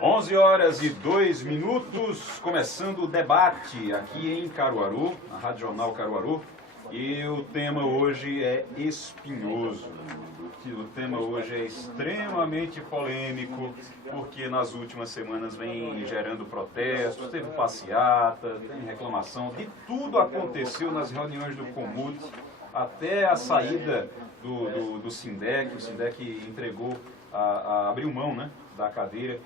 11h02, começando o debate aqui em Caruaru, na Rádio Jornal Caruaru. E o tema hoje é espinhoso. O tema hoje é extremamente polêmico, porque nas últimas semanas vem gerando protestos, teve passeata, tem reclamação, de tudo aconteceu nas reuniões do Comut, até a saída do SINDEC. O SINDEC entregou, abriu mão, né, da cadeira,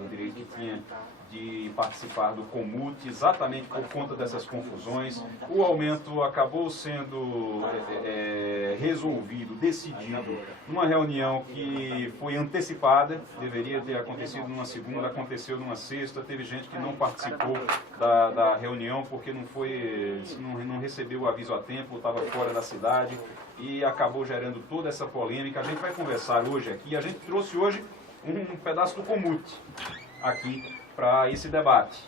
do direito que tinha de participar do Comut, exatamente por conta dessas confusões. O aumento acabou sendo resolvido, decidido, numa reunião que foi antecipada, deveria ter acontecido numa segunda, aconteceu numa sexta. Teve gente que não participou da reunião porque não recebeu o aviso a tempo, estava fora da cidade, e acabou gerando toda essa polêmica. A gente vai conversar hoje aqui, a gente trouxe hoje um pedaço do Comut aqui para esse debate.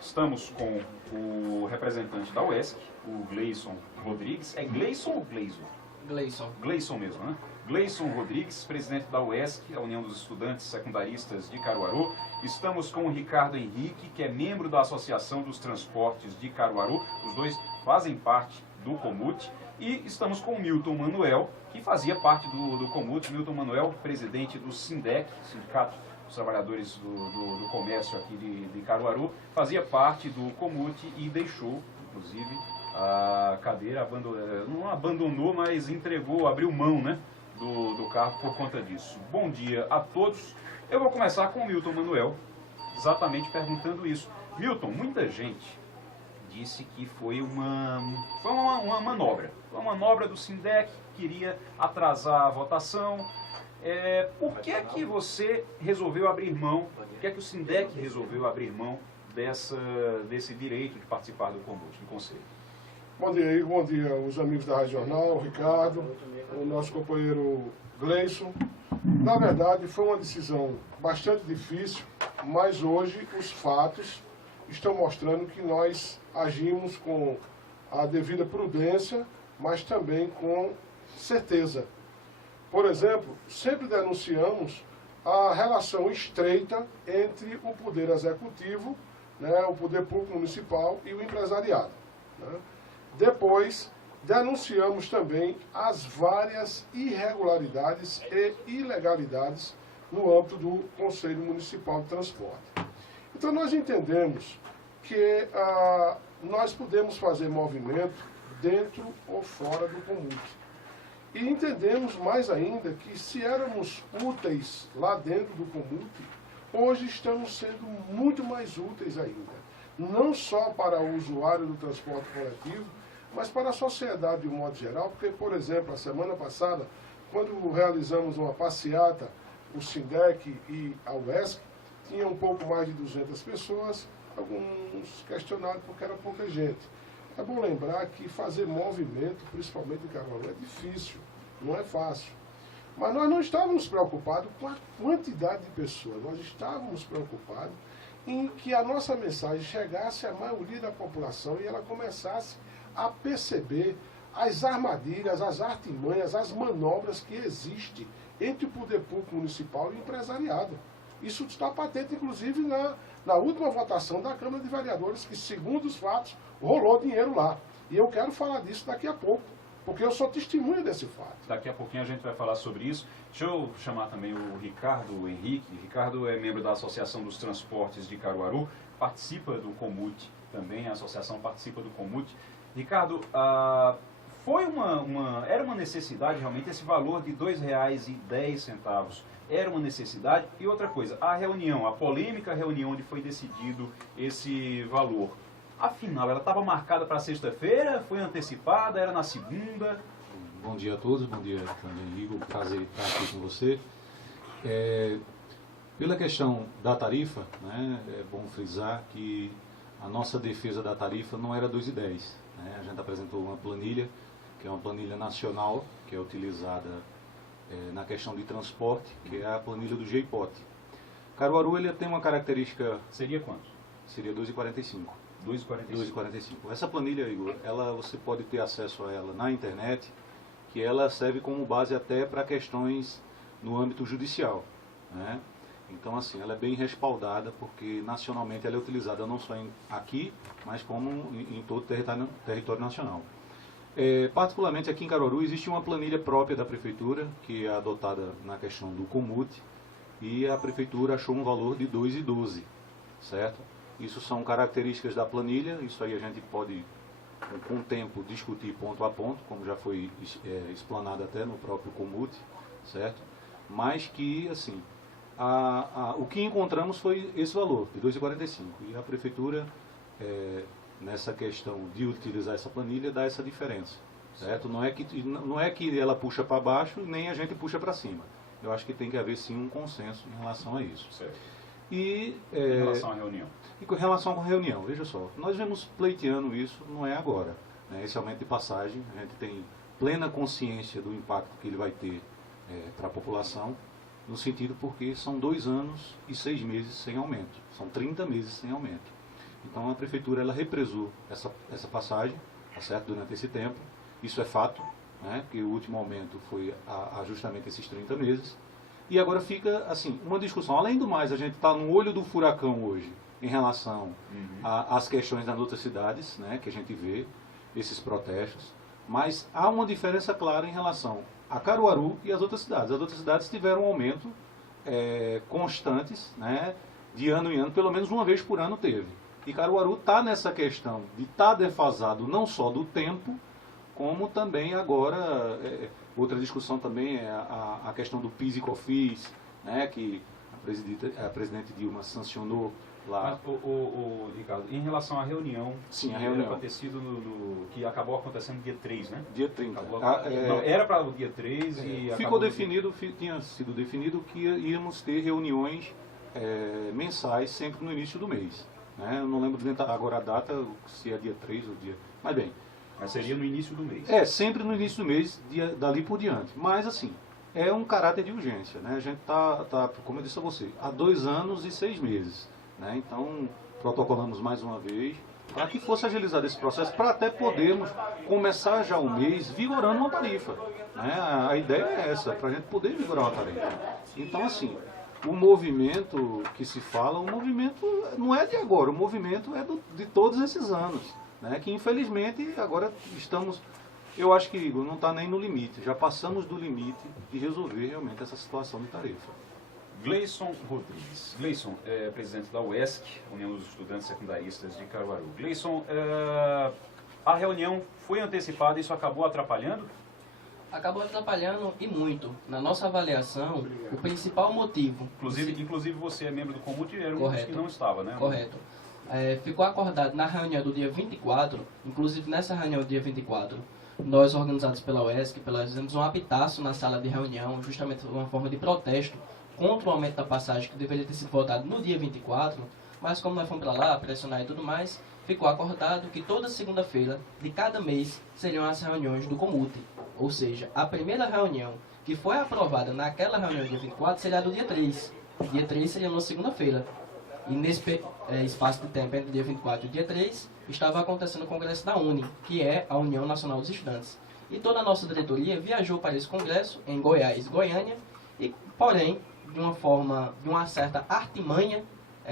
Estamos com o representante da UESC, o Gleison Rodrigues. É Gleison ou Gleison? Gleison. Gleison mesmo, né? Gleison Rodrigues, presidente da UESC, a União dos Estudantes Secundaristas de Caruaru. Estamos com o Ricardo Henrique, que é membro da Associação dos Transportes de Caruaru. Os dois fazem parte do Comut. E estamos com o Milton Manuel, que fazia parte do Comut. Milton Manuel, presidente do SINDEC, Sindicato dos Trabalhadores do Comércio aqui de Caruaru, fazia parte do Comut e deixou, inclusive, a cadeira, não abandonou, mas entregou, abriu mão, né, do cargo por conta disso. Bom dia a todos. Eu vou começar com o Milton Manuel, exatamente perguntando isso. Milton, muita gente disse que foi uma manobra. Foi uma manobra do SINDEC, que queria atrasar a votação. Por que você resolveu abrir mão, por que o SINDEC resolveu abrir mão desse direito de participar do Comut, do Conselho? Bom dia, Igor. Bom dia os amigos da Rádio Jornal, o Ricardo, o nosso companheiro Gleison. Na verdade, foi uma decisão bastante difícil, mas hoje os fatos estão mostrando que nós agimos com a devida prudência, mas também com certeza. Por exemplo, sempre denunciamos a relação estreita entre o poder executivo, né, o poder público municipal e o empresariado, né? Depois, denunciamos também as várias irregularidades e ilegalidades no âmbito do Conselho Municipal de Transporte. Então, nós entendemos que nós podemos fazer movimento dentro ou fora do Comut. E entendemos mais ainda que se éramos úteis lá dentro do Comut, hoje estamos sendo muito mais úteis ainda. Não só para o usuário do transporte coletivo, mas para a sociedade de um modo geral, porque, por exemplo, a semana passada, quando realizamos uma passeata, o SINDEC e a UESC, tinha um pouco mais de 200 pessoas, alguns questionaram porque era pouca gente. É bom lembrar que fazer movimento, principalmente em Caruaru, é difícil, não é fácil. Mas nós não estávamos preocupados com a quantidade de pessoas, nós estávamos preocupados em que a nossa mensagem chegasse à maioria da população e ela começasse a perceber as armadilhas, as artimanhas, as manobras que existem entre o poder público municipal e o empresariado. Isso está patente, inclusive, na última votação da Câmara de Vereadores, que, segundo os fatos, rolou dinheiro lá. E eu quero falar disso daqui a pouco, porque eu sou testemunha desse fato. Daqui a pouquinho a gente vai falar sobre isso. Deixa eu chamar também o Ricardo Henrique. Ricardo é membro da Associação dos Transportes de Caruaru, participa do Comut também, a associação participa do Comut. Ricardo, era uma necessidade realmente esse valor de R$ 2,10. Era uma necessidade. E outra coisa, a polêmica reunião onde foi decidido esse valor, afinal, ela estava marcada para sexta-feira, foi antecipada, era na segunda? Bom dia a todos, bom dia também, Igor, prazer estar aqui com você. Pela questão da tarifa, né, é bom frisar que a nossa defesa da tarifa não era 2,10. Né? A gente apresentou uma planilha, que é uma planilha nacional, que é utilizada na questão de transporte, que é a planilha do GEIPOT. Caruaru ele tem uma característica... Seria quanto? Seria 2,45. 2,45. Essa planilha, Igor, você pode ter acesso a ela na internet, que ela serve como base até para questões no âmbito judicial, né? Então, assim, ela é bem respaldada, porque nacionalmente ela é utilizada não só aqui, mas como em todo o território nacional. Particularmente aqui em Caruaru existe uma planilha própria da Prefeitura, que é adotada na questão do comute, e a Prefeitura achou um valor de 2,12, certo? Isso são características da planilha, isso aí a gente pode, com o tempo, discutir ponto a ponto, como já foi explanado até no próprio comute, certo? Mas que, assim, o que encontramos foi esse valor, de 2,45, e a Prefeitura, nessa questão de utilizar essa planilha, dá essa diferença, certo? Não é que ela puxa para baixo, nem a gente puxa para cima. Eu acho que tem que haver, sim, um consenso em relação a isso. Certo. E, em relação à reunião? E com relação à reunião, veja só, nós vemos pleiteando isso, não é agora, né? Esse aumento de passagem, a gente tem plena consciência do impacto que ele vai ter para a população, no sentido porque são 2 anos e 6 meses sem aumento, são 30 meses sem aumento. Então a Prefeitura ela represou essa passagem, tá certo, durante esse tempo, isso é fato, né, que o último aumento foi justamente esses 30 meses, e agora fica assim, uma discussão. Além do mais, a gente está no olho do furacão hoje, em relação às questões das outras cidades, né, que a gente vê, esses protestos, mas há uma diferença clara em relação a Caruaru e as outras cidades. As outras cidades tiveram um aumento constantes, né, de ano em ano, pelo menos uma vez por ano teve. E Caruaru está nessa questão de estar defasado não só do tempo, como também agora, outra discussão também é a questão do PIS e COFINS, né, que a presidente Dilma sancionou lá. Mas, Ricardo, em relação à reunião, sim, a reunião acontecido que acabou acontecendo dia 3, né? Dia 30. Não, era para o dia 3 e ficou definido, tinha sido definido que íamos ter reuniões mensais sempre no início do mês. Né? Eu não lembro agora a data, se é dia 3 ou dia... Mas bem... Mas seria no início do mês. Sempre no início do mês, dali por diante. Mas assim, é um caráter de urgência. Né? A gente está, como eu disse a você, há 2 anos e 6 meses. Né? Então, protocolamos mais uma vez, para que fosse agilizado esse processo, para até podermos começar já o mês vigorando uma tarifa. Né? A ideia é essa, para a gente poder vigorar uma tarifa. Então, assim, o movimento que se fala, o movimento não é de agora, o movimento é de todos esses anos. Né, que infelizmente agora estamos, eu acho que, Igor, não está nem no limite, já passamos do limite de resolver realmente essa situação de tarifa. Gleison Rodrigues. Gleison é presidente da UESC, União dos Estudantes Secundaristas de Caruaru. Gleison, a reunião foi antecipada e isso acabou atrapalhando? Acabou atrapalhando e muito. Na nossa avaliação, o principal motivo... Inclusive você é membro do Comute e era um dos que não estava, né? Correto. Ficou acordado na reunião do dia 24, inclusive nessa reunião do dia 24, nós organizados pela UESC, fizemos um apitaço na sala de reunião, justamente uma forma de protesto contra o aumento da passagem que deveria ter sido votado no dia 24, mas como nós fomos para lá, pressionar e tudo mais, ficou acordado que toda segunda-feira de cada mês seriam as reuniões do Comute. Ou seja, a primeira reunião que foi aprovada naquela reunião do dia 24 seria a do dia 3. Dia 3 seria na segunda-feira. E nesse espaço de tempo entre o dia 24 e o dia 3, estava acontecendo o congresso da UNE, que é a União Nacional dos Estudantes. E toda a nossa diretoria viajou para esse congresso, em Goiás, Goiânia, e, porém, de uma certa artimanha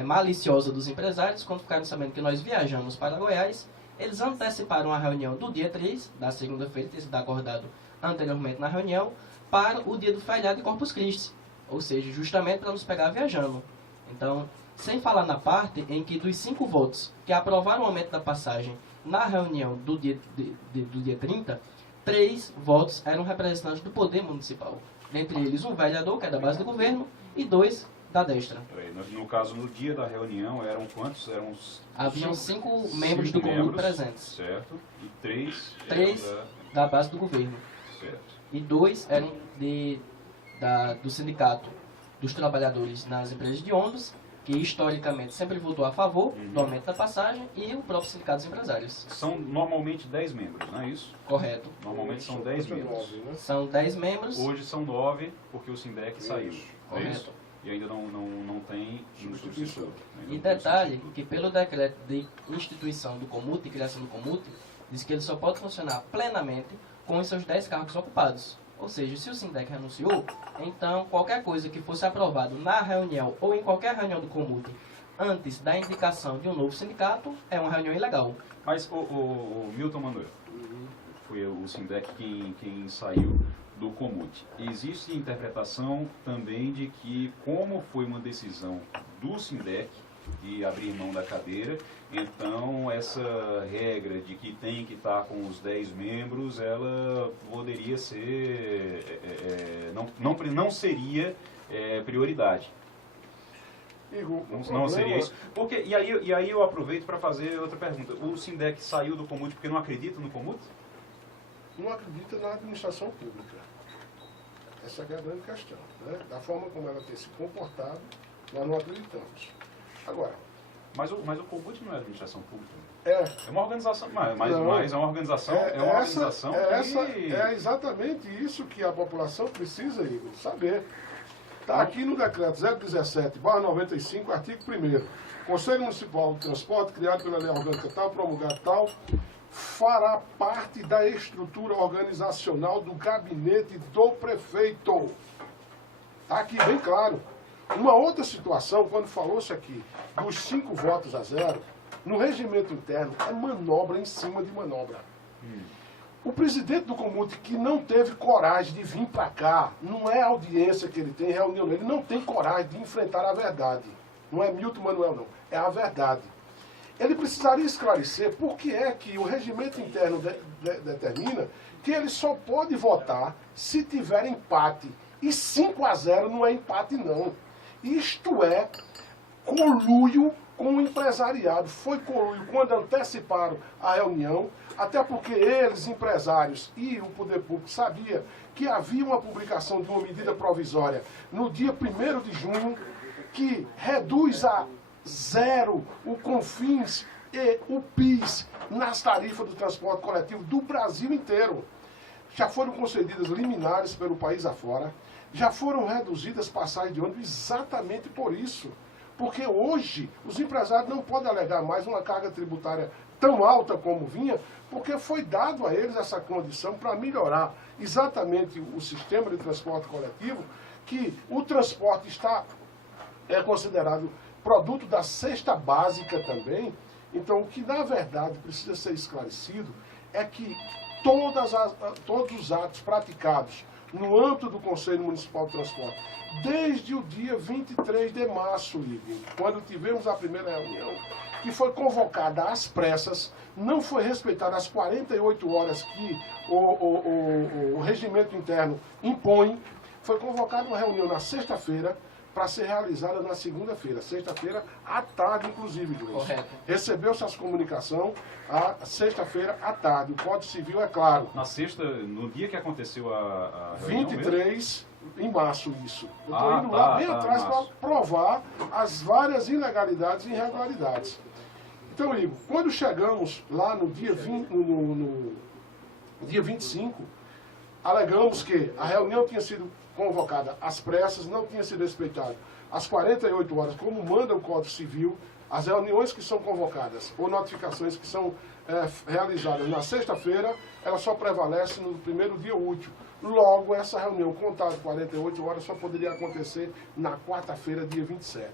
maliciosa dos empresários, quando ficaram sabendo que nós viajamos para Goiás, eles anteciparam a reunião do dia 3, da segunda-feira, que tinha sido acordado anteriormente na reunião, para o dia do feriado de Corpus Christi, ou seja, justamente para nos pegar viajando. Então, sem falar na parte em que dos 5 votos que aprovaram o aumento da passagem na reunião do dia 30, 3 votos eram representantes do poder municipal. Dentre eles, um vereador, que é da base do governo, e 2 da destra. No caso, no dia da reunião, eram quantos? Haviam 5 membros do Comute presentes. Certo. E 3 da base do governo. Certo. E 2 eram do sindicato dos trabalhadores nas empresas de ônibus, que historicamente sempre votou a favor do aumento da passagem, e o próprio sindicato dos empresários. São normalmente 10 membros, não é isso? Correto. Normalmente são 10 membros. São 10 membros. Hoje são 9, porque o Sindec saiu. Correto. É isso? E ainda não tem substituto. E detalhe que pelo decreto de instituição do Comute, criação do Comute, diz que ele só pode funcionar plenamente com os seus 10 cargos ocupados. Ou seja, se o SINDEC renunciou, então qualquer coisa que fosse aprovado na reunião ou em qualquer reunião do Comute antes da indicação de um novo sindicato é uma reunião ilegal. Mas o Milton Manuel, foi o SINDEC quem saiu do Comute. Existe interpretação também de que, como foi uma decisão do SINDEC de abrir mão da cadeira, então essa regra de que tem que estar com os 10 membros, ela poderia ser, não seria prioridade. Igor, Não seria isso. Porque, e aí eu aproveito para fazer outra pergunta. O SINDEC saiu do Comute porque não acredita no Comute? Não acredita na administração pública. Essa é a grande questão. Né? Da forma como ela tem se comportado, nós não acreditamos. Agora... Mas o Comute não é administração pública. É uma organização, mas é uma organização, é exatamente isso que a população precisa, Igor, saber. Está aqui no decreto 017/95, artigo 1º. Conselho Municipal de Transporte, criado pela Lei Orgânica tal, promulgado tal, fará parte da estrutura organizacional do gabinete do prefeito. Está aqui bem claro. Uma outra situação, quando falou-se aqui dos 5 votos a 0, no regimento interno é manobra em cima de manobra. O presidente do Comute, que não teve coragem de vir para cá, não é audiência que ele tem, reunião, ele não tem coragem de enfrentar a verdade. Não é Milton Manuel, não. É a verdade. Ele precisaria esclarecer por que é que o regimento interno determina que ele só pode votar se tiver empate. E 5 a 0 não é empate, não. Isto é conluio com o empresariado. Foi conluio quando anteciparam a reunião, até porque eles, empresários e o poder público, sabia que havia uma publicação de uma medida provisória no dia 1º de junho, que reduz a 0 o CONFINS e o PIS nas tarifas do transporte coletivo do Brasil inteiro. Já foram concedidas liminares pelo país afora, já foram reduzidas passagens de ônibus exatamente por isso. Porque hoje os empresários não podem alegar mais uma carga tributária tão alta como vinha, porque foi dado a eles essa condição para melhorar exatamente o sistema de transporte coletivo, que o transporte é considerado produto da cesta básica também. Então, o que na verdade precisa ser esclarecido é que todos os atos praticados no âmbito do Conselho Municipal de Transporte, desde o dia 23 de março, Igor, quando tivemos a primeira reunião, que foi convocada às pressas, não foi respeitada as 48 horas que o regimento interno impõe, foi convocada uma reunião na sexta-feira, para ser realizada na segunda-feira, sexta-feira à tarde, inclusive, Gleice. Recebeu-se as comunicações a sexta-feira à tarde. O Código Civil é claro. Na sexta, no dia que aconteceu a reunião 23 em março, isso. Eu estou indo lá bem atrás para provar as várias ilegalidades e irregularidades. Então, Igor, quando chegamos lá no dia, no dia 25, alegamos que a reunião tinha sido convocada às pressas, não tinha sido respeitado às 48 horas, como manda o Código Civil. As reuniões que são convocadas ou notificações que são realizadas na sexta-feira, ela só prevalece no primeiro dia útil. Logo, essa reunião contada 48 horas só poderia acontecer na quarta-feira, dia 27.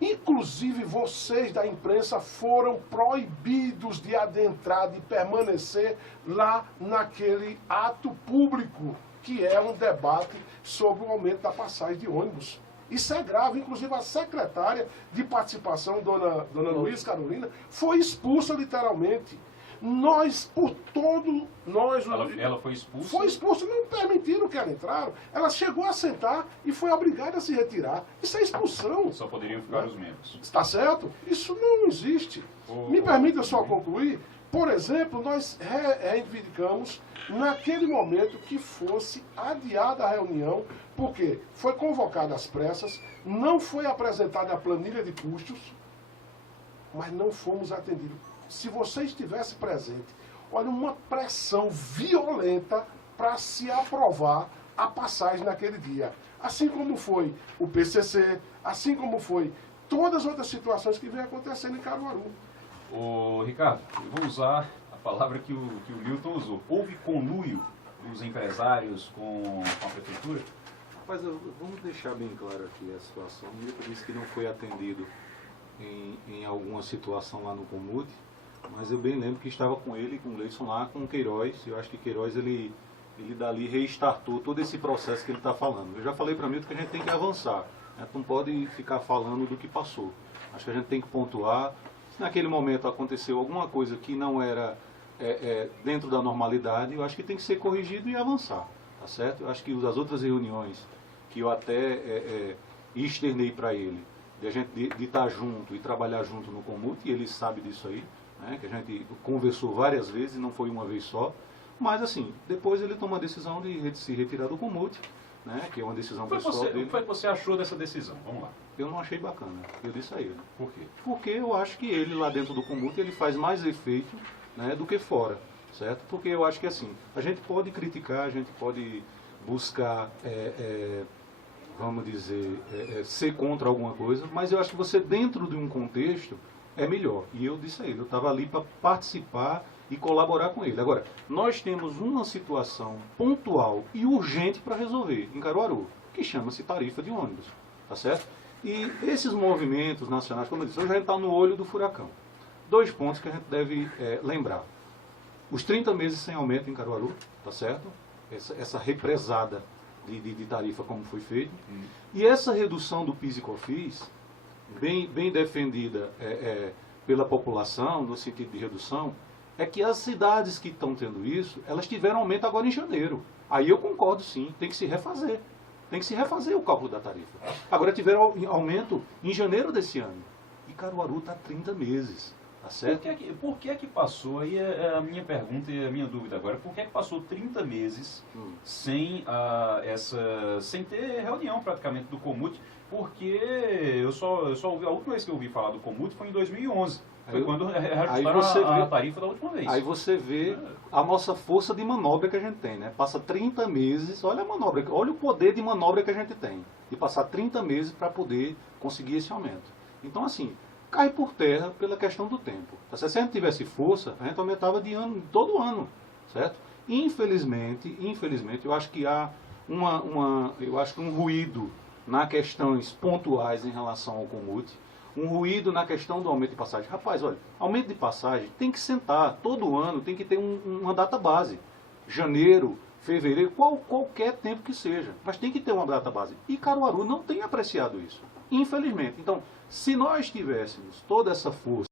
Inclusive, vocês da imprensa foram proibidos de adentrar, de permanecer lá naquele ato público, que é um debate sobre o aumento da passagem de ônibus. Isso é grave. Inclusive, a secretária de participação, dona Luiz Carolina, foi expulsa literalmente. Nós, por todo... Ela foi expulsa? Foi expulsa, não permitiram que ela entrasse. Ela chegou a sentar e foi obrigada a se retirar. Isso é expulsão. Só poderiam ficar os membros. Está certo? Isso não existe. Me permita só concluir. Por exemplo, nós reivindicamos naquele momento que fosse adiada a reunião, porque foi convocada às pressas, não foi apresentada a planilha de custos, mas não fomos atendidos. Se você estivesse presente, olha, uma pressão violenta para se aprovar a passagem naquele dia. Assim como foi o PCC, assim como foi todas as outras situações que vem acontecendo em Caruaru. Ô, Ricardo, eu vou usar a palavra que o Milton usou. Houve conluio dos empresários com a prefeitura? Mas vamos deixar bem claro aqui a situação. O Milton disse que não foi atendido em alguma situação lá no Comute, mas eu bem lembro que estava com ele, com o Gleison lá, com o Queiroz. Eu acho que Queiroz, ele dali restartou todo esse processo que ele está falando. Eu já falei para Milton que a gente tem que avançar, né? Não pode ficar falando do que passou. Acho que a gente tem que pontuar. Se naquele momento aconteceu alguma coisa que não era dentro da normalidade, eu acho que tem que ser corrigido e avançar, tá certo? Eu acho que as outras reuniões que eu até externei para ele, de a gente de estar junto e trabalhar junto no Comute, e ele sabe disso aí, né, que a gente conversou várias vezes, não foi uma vez só, mas assim, depois ele toma a decisão de se retirar do Comute, né, que é uma decisão pessoal dele. O que foi que você achou dessa decisão? Vamos lá. Eu não achei bacana, eu disse a ele. Por quê? Porque eu acho que ele lá dentro do Comute, ele faz mais efeito, né, do que fora, certo? Porque eu acho que assim, a gente pode criticar, a gente pode buscar, vamos dizer, ser contra alguma coisa, mas eu acho que você dentro de um contexto é melhor. E eu disse a ele, eu estava ali para participar e colaborar com ele. Agora, nós temos uma situação pontual e urgente para resolver em Caruaru, que chama-se tarifa de ônibus, tá certo? E esses movimentos nacionais, como eu disse, hoje a gente está no olho do furacão. 2 pontos que a gente deve lembrar. Os 30 meses sem aumento em Caruaru, tá certo? Essa represada de tarifa como foi feito. E essa redução do PIS e COFINS, bem defendida pela população, no sentido de redução, é que as cidades que estão tendo isso, elas tiveram aumento agora em janeiro. Aí eu concordo sim, tem que se refazer. Tem que se refazer o cálculo da tarifa. Agora tiveram aumento em janeiro desse ano. E Caruaru está 30 meses. Tá certo? Por que que passou, aí é a minha pergunta e a minha dúvida agora, por que passou 30 meses sem ter reunião praticamente do Comute? Porque eu só ouvi, a última vez que eu ouvi falar do Comute foi em 2011, foi quando reajustaram a tarifa da última vez. Aí você vê a nossa força de manobra que a gente tem, né? Passa 30 meses, olha a manobra, olha o poder de manobra que a gente tem, de passar 30 meses para poder conseguir esse aumento. Então assim, cai por terra pela questão do tempo. Se a gente tivesse força, a gente aumentava de ano, todo ano, certo? Infelizmente, eu acho que há um ruído nas questões pontuais em relação ao Comute, um ruído na questão do aumento de passagem. Rapaz, olha, aumento de passagem tem que sentar, todo ano tem que ter uma data base. Janeiro, fevereiro, qualquer tempo que seja, mas tem que ter uma data base. E Caruaru não tem apreciado isso, infelizmente. Então, se nós tivéssemos toda essa força,